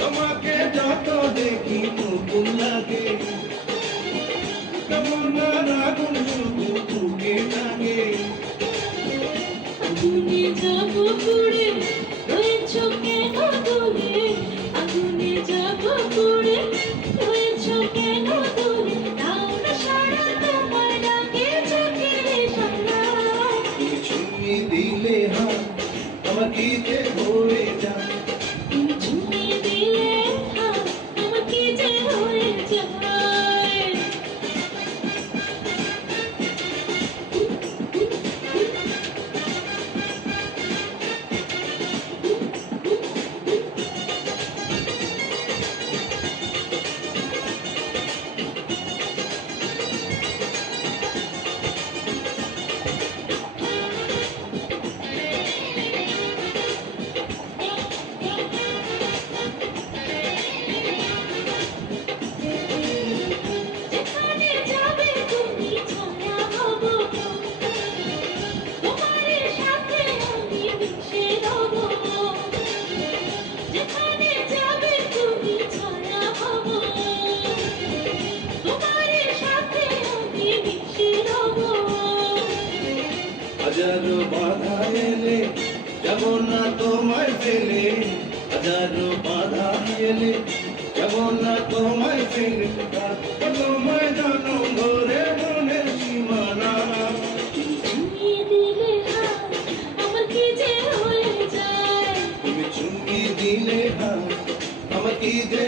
তোমাকে যত দেখি নতুন লাগে, কেমন আগুন শুধু বুকে লাগে। আগুনে যাব পুড়ে রয়েছ কেন দূরে, আগুনে যাব পুড়ে রয়েছ কেন দূরে, দাও না সারা তোমার ডাকে চোখের সারা। তুমি ছুঁয়ে দিলে হাত আমার কি যে হয়ে যায়, তুমি ছুঁয়ে দিলে হাত আমার কি যে হয়ে যায়। যেখানে যাবে তুমি ছায়া হব, তোমার সাথে আমি মিশে রব। যেখানে যাবে তুমি ছায়া হব, তোমার সাথে আমি মিশে রব। হাজারো বাধা এলে যাব না তোমায় ফেলে, হাজারো বাধা এলে যাব না তোমায় ফেলে, তোমায় জানো ধরে মনের সীমানা। ছুঁয়ে দিলে হাত আমার কি যে হয়ে যায়, তুমি ছুঁয়ে দিলে হাত আমার কি যে